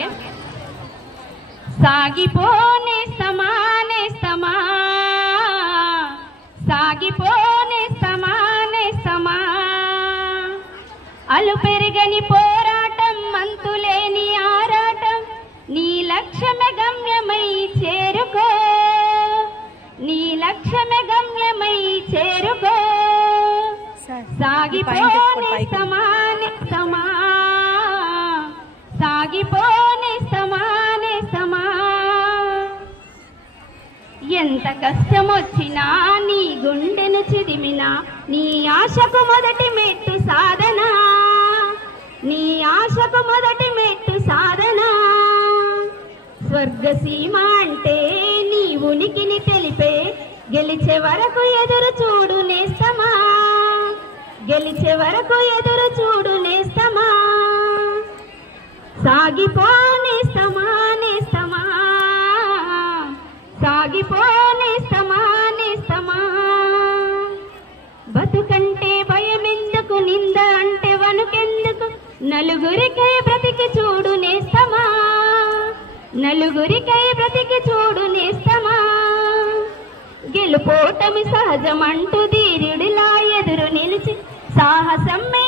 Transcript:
song సాగిపోనే సమానే సమా సాగిపోనే సమానే సమా అలు పెరగని పోరాటం అంతులేని ఆరాటం నీ లక్ష్యమే గమ్యమై చేరుకో నీ లక్ష్యమే గమ్యమై చేరుకో సాగిపోనే సమానే సమా సాగిపోనే సమానే సమా ఎంత కష్టమొచ్చినా నీ గుండెను చిదిమినా నీ ఆశకు మొదటి మెట్టు సాధన నీ ఆశకు మొదటి మెట్టు సాధన స్వర్గసీమ అంటే నీ ఉనికిని తెలిపే గెలిచే వరకు ఎదురు చూడు నేస్తమా గెలిచే వరకు ఎదురు చూడు నేస్తమా సాగిపోనే సమానే సమా సాగిపోనే సమానే సమా బతుకంటే భయమెందుకు నింద అంటే వణుకెందుకు నలుగురికై బ్రతికి చూడు నేస్తమా నలుగురికై బ్రతికి చూడు నేస్తమా గెలుపోటమి సహజమంటూ ధీరుడిలా ఎదురు నిలిచి సాహసమ్మే